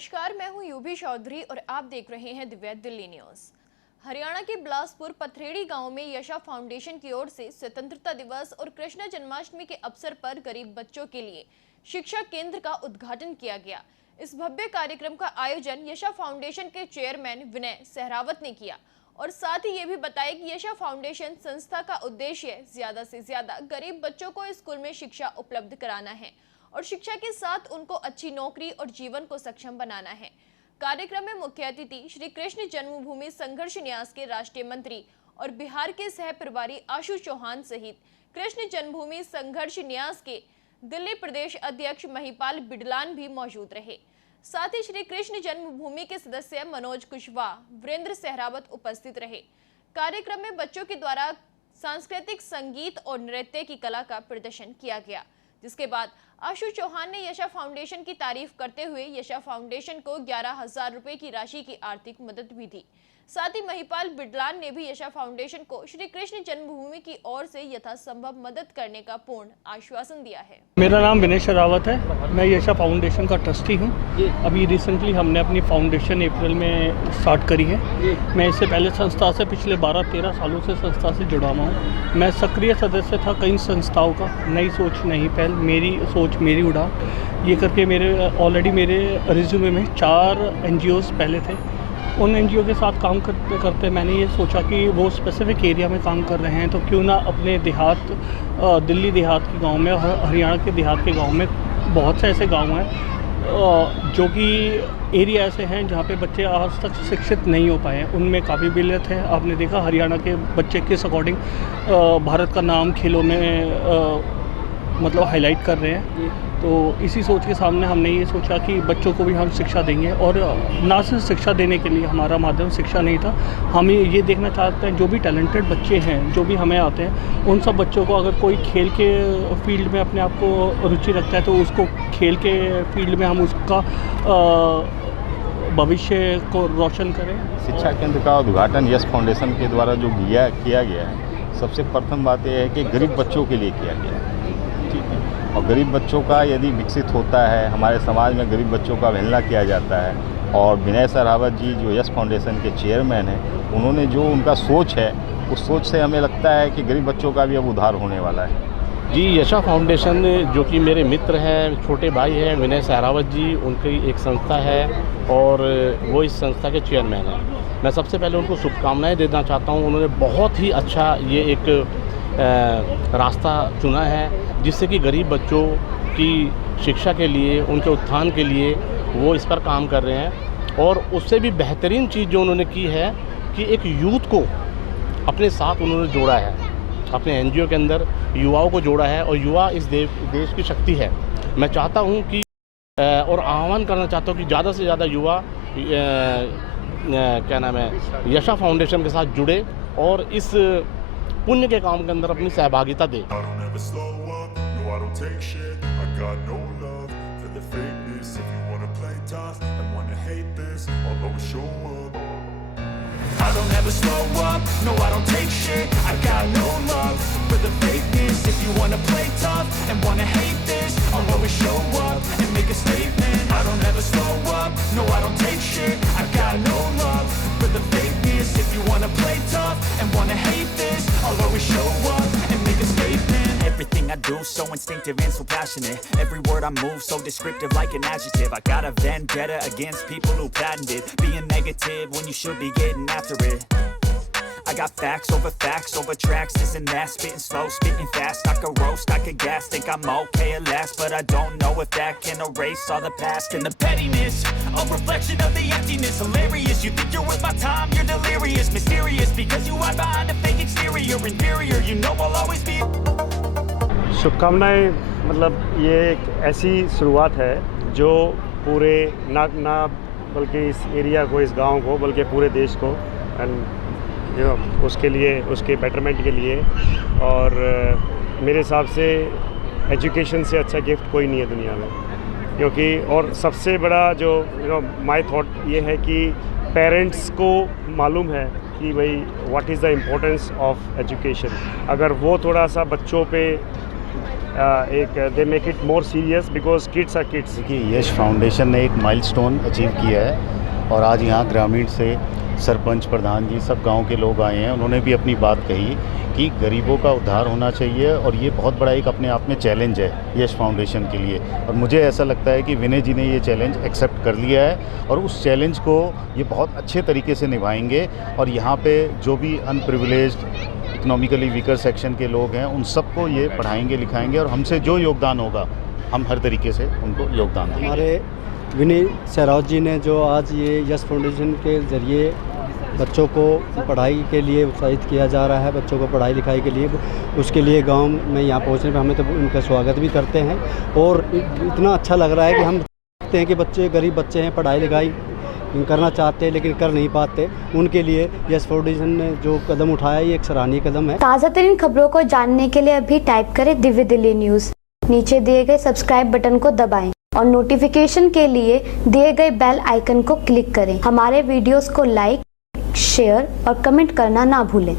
नमस्कार, मैं हूं यूबी चौधरी और आप देख रहे हैं दिव्य दिल्ली न्यूज। हरियाणा के बिलासपुर पथरेड़ी गांव में यशा फाउंडेशन की ओर से स्वतंत्रता दिवस और कृष्ण जन्माष्टमी के अवसर पर गरीब बच्चों के लिए शिक्षा केंद्र का उद्घाटन किया गया। इस भव्य कार्यक्रम का आयोजन यशा फाउंडेशन के चेयरमैन विनय सहरावत ने किया और साथ ही ये भी बताया कि यशा फाउंडेशन संस्था का उद्देश्य ज्यादा से ज्यादा गरीब बच्चों को स्कूल में शिक्षा उपलब्ध कराना है और शिक्षा के साथ उनको अच्छी नौकरी और जीवन को सक्षम बनाना है। कार्यक्रम में मुख्य अतिथि श्री कृष्ण जन्मभूमि संघर्ष न्यास के राष्ट्रीय मंत्री और बिहार के सह प्रभारी आशु चौहान सहित कृष्ण जन्मभूमि संघर्ष न्यास के दिल्ली प्रदेश अध्यक्ष महिपाल बिडलान भी मौजूद रहे। साथ ही श्री कृष्ण जन्मभूमि के सदस्य मनोज कुशवाहा, वीरेंद्र सहरावत उपस्थित रहे। कार्यक्रम में बच्चों के द्वारा सांस्कृतिक संगीत और नृत्य की कला का प्रदर्शन किया गया, जिसके बाद आशु चौहान ने यशा फाउंडेशन की तारीफ करते हुए यशा फाउंडेशन को 11,000 रुपए की राशि की आर्थिक मदद भी दी। साथ ही महिपाल बिडलान ने भी यशा फाउंडेशन को श्री कृष्ण जन्मभूमि की ओर से यथासंभव मदद करने का पूर्ण आश्वासन दिया है। मेरा नाम विनय सहरावत है, मैं यशा फाउंडेशन का ट्रस्टी हूँ। अभी रिसेंटली हमने अपनी फाउंडेशन अप्रैल में स्टार्ट करी है। मैं इससे पहले संस्था से पिछले 12-13 सालों से संस्था से जुड़ा हुआ हूँ। मैं सक्रिय सदस्य था कई संस्थाओं का। नई सोच नहीं पहल, मेरी सोच मेरी उड़ान, ये करके ऑलरेडी मेरे रिज्यूमे में 4 NGOs पहले थे। उन NGO के साथ काम करते करते मैंने ये सोचा कि वो स्पेसिफिक एरिया में काम कर रहे हैं तो क्यों ना अपने देहात, दिल्ली देहात के गांव में, हरियाणा के देहात के गांव में बहुत से ऐसे गांव हैं जो कि एरिया ऐसे हैं जहाँ पे बच्चे आज तक शिक्षित नहीं हो पाए हैं। उनमें काफ़ी बिलियत है। आपने देखा हरियाणा के बच्चे किस अकॉर्डिंग भारत का नाम खेलों में मतलब हाईलाइट कर रहे हैं। तो इसी सोच के सामने हमने ये सोचा कि बच्चों को भी हम शिक्षा देंगे और ना सिर्फ शिक्षा देने के लिए हमारा माध्यम शिक्षा नहीं था, हम ये देखना चाहते हैं जो भी टैलेंटेड बच्चे हैं, जो भी हमें आते हैं, उन सब बच्चों को अगर कोई खेल के फील्ड में अपने आप को रुचि रखता है तो उसको खेल के फील्ड में हम उसका भविष्य को रोशन करें। शिक्षा केंद्र का उद्घाटन यश फाउंडेशन के द्वारा जो किया गया है, सबसे प्रथम बात यह है कि गरीब बच्चों के लिए किया गया है। और गरीब बच्चों का यदि विकसित होता है, हमारे समाज में गरीब बच्चों का अवहेलना किया जाता है। और विनय सहरावत जी जो यश फाउंडेशन के चेयरमैन हैं, उन्होंने जो उनका सोच है, उस सोच से हमें लगता है कि गरीब बच्चों का भी अब उद्धार होने वाला है। जी, यशा फाउंडेशन जो कि मेरे मित्र हैं, छोटे भाई हैं विनय सहरावत जी, उनकी एक संस्था है और वो इस संस्था के चेयरमैन हैं। मैं सबसे पहले उनको शुभकामनाएँ देना चाहता हूँ। उन्होंने बहुत ही अच्छा ये एक रास्ता चुना है जिससे कि गरीब बच्चों की शिक्षा के लिए, उनके उत्थान के लिए वो इस पर काम कर रहे हैं। और उससे भी बेहतरीन चीज़ जो उन्होंने की है कि एक यूथ को अपने साथ उन्होंने जोड़ा है, अपने NGO के अंदर युवाओं को जोड़ा है और युवा इस देश की शक्ति है। मैं चाहता हूं कि और आह्वान करना चाहता हूं कि ज़्यादा से ज़्यादा युवा यशा फाउंडेशन के साथ जुड़े और इस पुण्य के काम के अंदर अपनी सहभागिता दें। I don't ever slow up, no I don't take shit. I got no love for the fakeness. If you wanna play tough and wanna hate this, I'll always show up and make a statement. I don't ever slow up, no I don't take shit. I got no love for the fakeness. If you wanna play tough and wanna hate this, I'll always show up and make a statement. Everything I do so instinctive and so passionate. Every word I move so descriptive like an adjective. I got a vendetta against people who patented being negative when you should be getting after it. I got facts over tracks, this and that, spitting slow, spitting fast. I could roast, I could gas, think I'm okay at last, but I don't know if that can erase all the past. And the pettiness, a reflection of the emptiness. Hilarious, you think you're worth my time, you're delirious. Mysterious, because you hide behind a fake exterior. Inferior, you know I'll always be. शुभकामनाएं, मतलब ये एक ऐसी शुरुआत है जो पूरे ना बल्कि इस एरिया को, इस गांव को, बल्कि पूरे देश को एंड उसके लिए, उसके बेटरमेंट के लिए। और मेरे हिसाब से एजुकेशन से अच्छा गिफ्ट कोई नहीं है दुनिया में, क्योंकि और सबसे बड़ा जो माय थॉट ये है कि पेरेंट्स को मालूम है कि भाई what is the importance of education. अगर वो थोड़ा सा बच्चों पे एक they make it more serious because kids are kids. देखिए यश फाउंडेशन ने एक माइलस्टोन अचीव किया है और आज यहाँ ग्रामीण से सरपंच प्रधान जी सब गांव के लोग आए हैं। उन्होंने भी अपनी बात कही कि गरीबों का उद्धार होना चाहिए और ये बहुत बड़ा एक अपने आप में चैलेंज है यश फाउंडेशन के लिए। और मुझे ऐसा लगता है कि विनय जी ने ये चैलेंज एक्सेप्ट कर लिया है और उस चैलेंज को ये बहुत अच्छे तरीके से निभाएंगे। और यहाँ पे जो भी अनप्रिविलेज्ड इकोनॉमिकली वीकर सेक्शन के लोग हैं उन सबको ये पढ़ाएंगे लिखाएंगे और हमसे जो योगदान होगा हम हर तरीके से उनको योगदान देंगे। हमारे विनय सहरावत जी ने जो आज ये यश फाउंडेशन के ज़रिए बच्चों को पढ़ाई के लिए उत्साहित किया जा रहा है, बच्चों को पढ़ाई लिखाई के लिए, उसके लिए गांव में यहाँ पहुँचने पर हमें तो उनका स्वागत भी करते हैं। और इतना अच्छा लग रहा है कि हम देखते हैं कि बच्चे गरीब बच्चे हैं, पढ़ाई लिखाई करना चाहते हैं लेकिन कर नहीं पाते, उनके लिए यश फाउंडेशन ने जो कदम उठाया ये एक सराहनीय कदम है। ताज़ा तरीन खबरों को जानने के लिए अभी टाइप करें दिव्य दिल्ली न्यूज़। नीचे दिए गए सब्सक्राइब बटन को दबाएं और नोटिफिकेशन के लिए दिए गए बेल आइकन को क्लिक करें। हमारे वीडियोस को लाइक, शेयर और कमेंट करना ना भूलें।